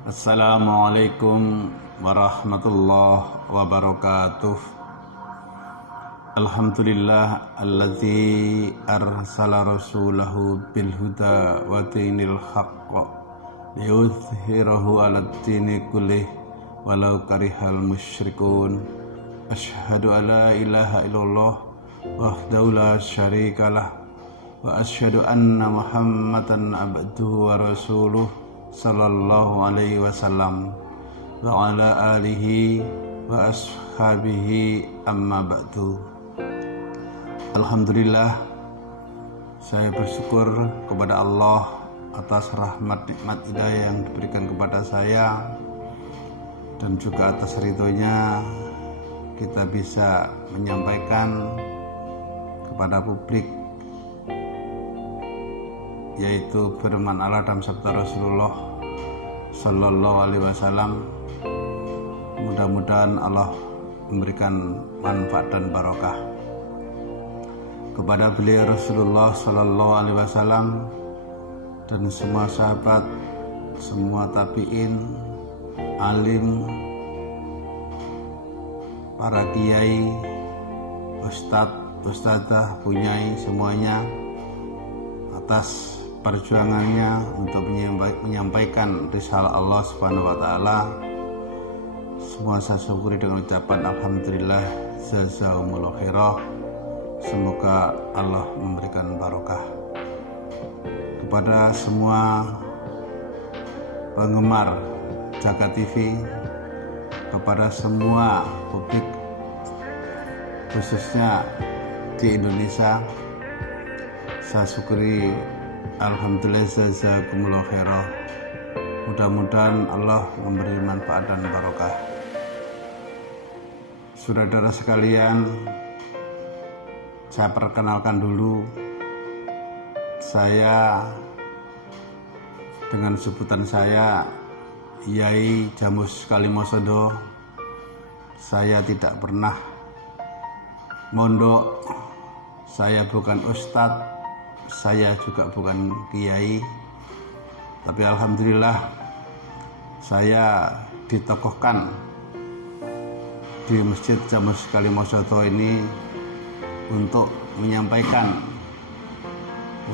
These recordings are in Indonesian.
Assalamualaikum warahmatullahi wabarakatuh. Alhamdulillah alladzi arsala rasulahu bil huda wa dinil haqq liyudhhirahu 'alad dini kullih walau karihal musyrikun. Asyhadu alla ilaha illallah wahdahu la syarikalah wa asyhadu anna Muhammadan abduhu wa rasuluh sallallahu alaihi wasallam wa ala alihi wa ashabihi amma ba'du. Alhamdulillah, saya bersyukur kepada Allah atas rahmat nikmat hidayah yang diberikan kepada saya, dan juga atas ridhonya kita bisa menyampaikan kepada publik, yaitu firman Allah dan sabda Rasulullah sallallahu alaihi wasallam. Mudah-mudahan Allah memberikan manfaat dan barokah kepada beliau Rasulullah sallallahu alaihi wasallam dan semua sahabat, semua tabi'in, alim, para kiai, ustadz, ustadzah, punyai, semuanya atas perjuangannya untuk menyampaikan risalah Allah Subhanahu wa taala. Semua saya syukuri dengan ucapan alhamdulillah, jazakumullah khairah. Semoga Allah memberikan barokah kepada semua penggemar Jagat TV, kepada semua publik khususnya di Indonesia. Saya syukuri alhamdulillah, jazakumullah khairah. Mudah-mudahan Allah memberi manfaat dan barokah. Saudara-saudara sekalian, saya perkenalkan dulu. Saya dengan sebutan saya Yai Jamus Kalimosodo. Saya tidak pernah mondok, saya bukan ustadz, saya juga bukan kiai, tapi alhamdulillah saya ditokohkan di Masjid Jamus Kalimosodo ini untuk menyampaikan,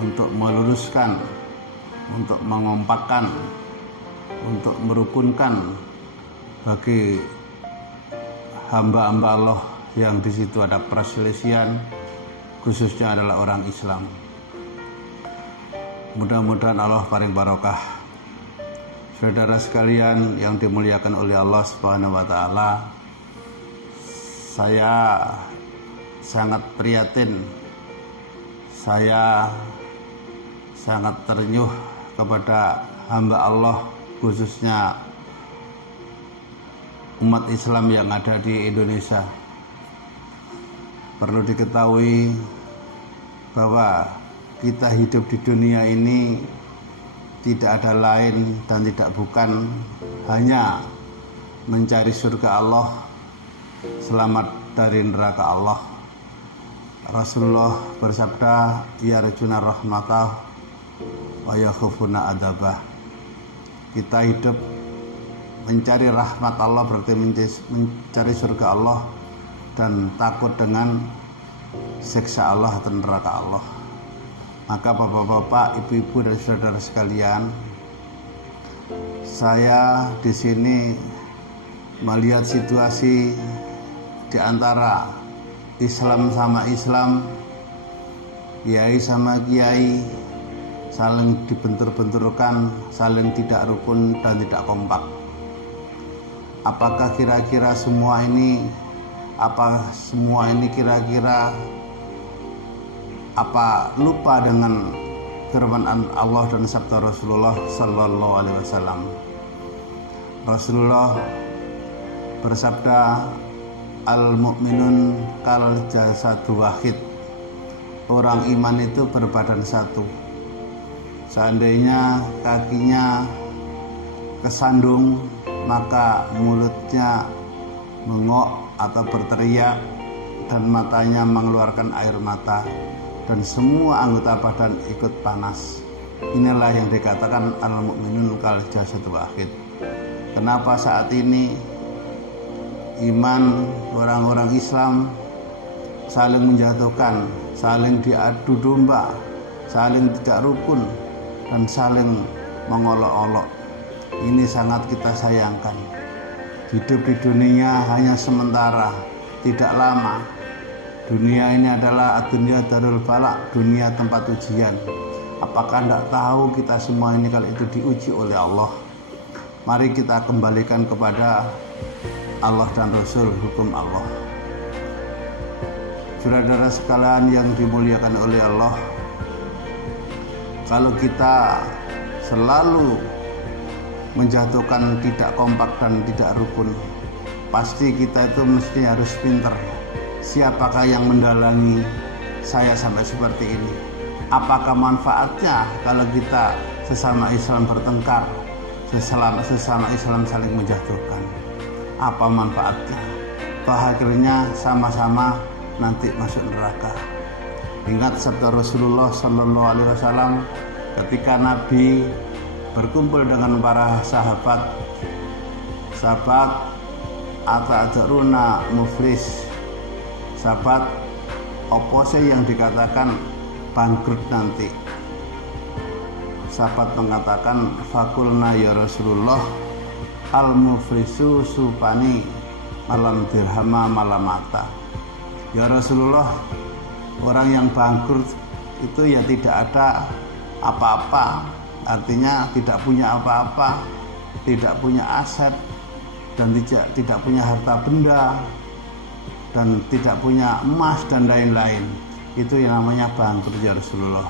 untuk meluruskan, untuk mengompakkan, untuk merukunkan bagi hamba-hamba Allah yang di situ ada perselisihan, khususnya adalah orang Islam. Mudah-mudahan Allah paling barokah. Saudara sekalian yang dimuliakan oleh Allah Subhanahu wa taala, saya sangat prihatin, saya sangat ternyuh kepada hamba Allah, khususnya umat Islam yang ada di Indonesia. Perlu diketahui bahwa kita hidup di dunia ini tidak ada lain dan tidak bukan hanya mencari surga Allah, selamat dari neraka Allah. Rasulullah bersabda, yarjuna rahmatah wa yakhufuna adzabah. Kita hidup mencari rahmat Allah, berarti mencari surga Allah, dan takut dengan siksa Allah atau neraka Allah. Maka bapak-bapak, ibu-ibu dan saudara sekalian, saya di sini melihat situasi di antara Islam sama Islam, kiai sama kiai, saling dibentur-benturkan, saling tidak rukun dan tidak kompak. Apakah kira-kira semua ini kira-kira lupa dengan firman Allah dan sabda Rasulullah sallallahu alaihi wasallam? Rasulullah bersabda, al-mu'minun kal jasadu wahid. Orang iman itu berbadan satu. Seandainya kakinya kesandung, maka mulutnya mengok atau berteriak, dan matanya mengeluarkan air mata, dan semua anggota badan ikut panas. Inilah yang dikatakan al-mu'minun kal jasad wahid. kenapa saat ini iman orang-orang Islam saling menjatuhkan, saling diadu domba, saling tidak rukun, dan saling mengolok-olok. Ini sangat kita sayangkan. Hidup di dunia hanya sementara, tidak lama. Dunia ini adalah dunia darul bala, dunia tempat ujian. Apakah tidak tahu kita semua ini kalau itu diuji oleh Allah? Mari kita kembalikan kepada Allah dan Rasul, hukum Allah. Saudara-saudara sekalian yang dimuliakan oleh Allah, kalau kita selalu menjatuhkan tidak kompak dan tidak rukun, pasti kita itu mesti harus pinter. Siapakah yang mendalangi saya sampai seperti ini? Apakah manfaatnya kalau kita sesama Islam bertengkar, sesama Islam saling menjatuhkan? Apa manfaatnya? Toh akhirnya sama-sama nanti masuk neraka. Ingat sabda Rasulullah Sallallahu Alaihi Wasallam ketika Nabi berkumpul dengan para sahabat ata'adzaruna muflis, sahabat opose yang dikatakan bangkrut nanti. Sahabat mengatakan, fakulna ya Rasulullah, al muflisu supani malam dirhama malam mata. Ya Rasulullah, orang yang bangkrut itu ya tidak ada apa-apa, artinya tidak punya apa-apa, tidak punya aset, dan tidak punya harta benda, dan tidak punya emas dan lain-lain. Itu yang namanya bangkrut ya Rasulullah.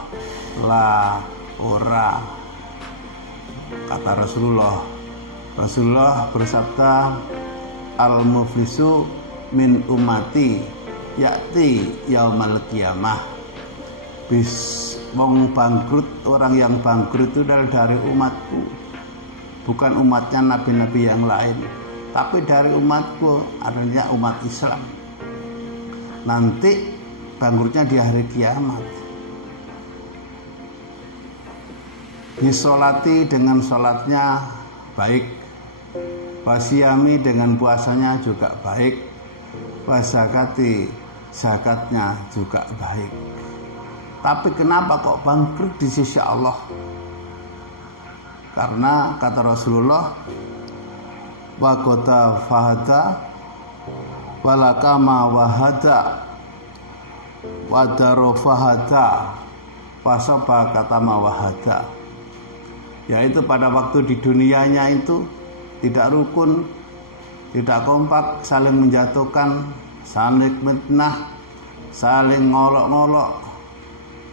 La ora, kata Rasulullah. Rasulullah bersabda, al muflisu min ummati ya'ti yaumal qiyamah. Wong bangkrut, orang yang bangkrut itu adalah dari umatku, bukan umatnya nabi-nabi yang lain, tapi dari umatku, artinya umat Islam. Nanti bangkrutnya di hari kiamat. Disolati dengan sholatnya baik, wasiyami dengan puasanya juga baik, wasakati zakatnya juga baik. Tapi kenapa kok bangkrut di sisi Allah? Karena kata Rasulullah, wa qata fahada walakama wahada wadaro fahada fasaba kata mawahada. Yaitu pada waktu di dunianya itu tidak rukun, tidak kompak, saling menjatuhkan, saling fitnah, saling ngolok-ngolok,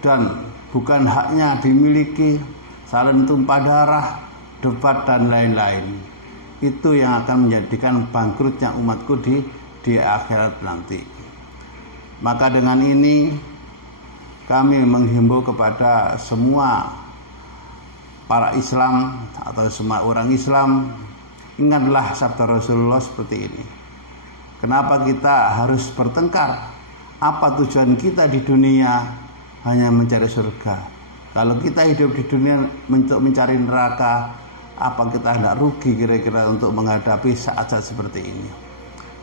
dan bukan haknya dimiliki, saling tumpah darah, debat dan lain-lain. Itu yang akan menjadikan bangkrutnya umatku di akhirat nanti. Maka dengan ini kami menghimbau kepada semua para Islam atau semua orang Islam, ingatlah sabda Rasulullah seperti ini. Kenapa kita harus bertengkar? Apa tujuan kita di dunia? Hanya mencari surga. Kalau kita hidup di dunia untuk mencari neraka, apa kita hendak rugi kira-kira untuk menghadapi saat-saat seperti ini?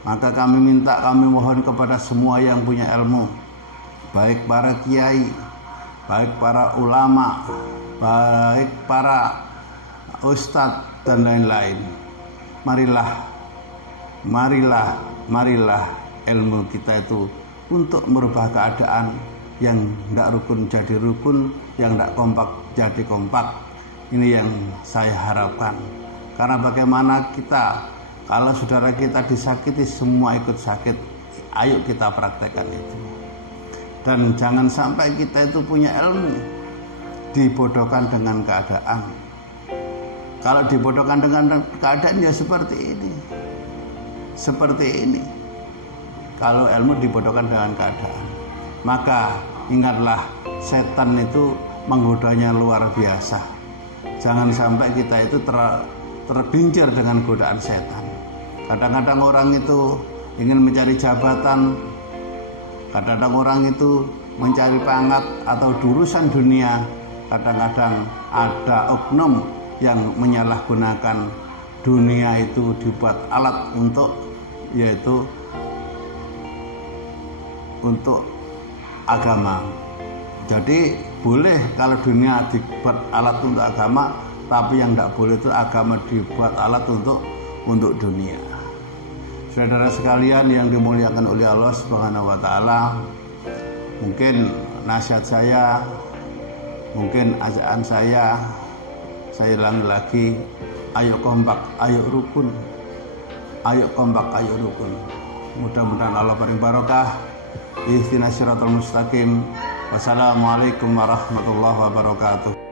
Maka kami mohon kepada semua yang punya ilmu, baik para kiai, baik para ulama, baik para ustadz dan lain-lain. Marilah ilmu kita itu untuk merubah keadaan yang tidak rukun jadi rukun, yang tidak kompak jadi kompak. Ini yang saya harapkan. Karena bagaimana kita, kalau saudara kita disakiti, semua ikut sakit. Ayo kita praktekkan itu. Dan jangan sampai kita itu punya ilmu dibodohkan dengan keadaan. Kalau dibodohkan dengan keadaan ya seperti ini. Seperti ini. Kalau ilmu dibodohkan dengan keadaan, maka ingatlah, setan itu menggodanya luar biasa. Jangan sampai kita itu tergelincir dengan godaan setan. Kadang-kadang orang itu ingin mencari jabatan, kadang-kadang orang itu mencari pangkat atau urusan dunia. Kadang-kadang ada oknum yang menyalahgunakan dunia itu dibuat alat untuk, yaitu untuk agama. Jadi boleh kalau dunia dibuat alat untuk agama, tapi yang tidak boleh itu agama dibuat alat untuk dunia. Saudara sekalian yang dimuliakan oleh Allah Subhanahu wa taala, mungkin nasihat saya, mungkin ajaan saya ulangi lagi, ayo kompak, ayo rukun. Ayo kompak, ayo rukun. Mudah-mudahan Allah beri barokah. Ihdinas siratal mustaqim. Wassalamualaikum warahmatullahi wabarakatuh.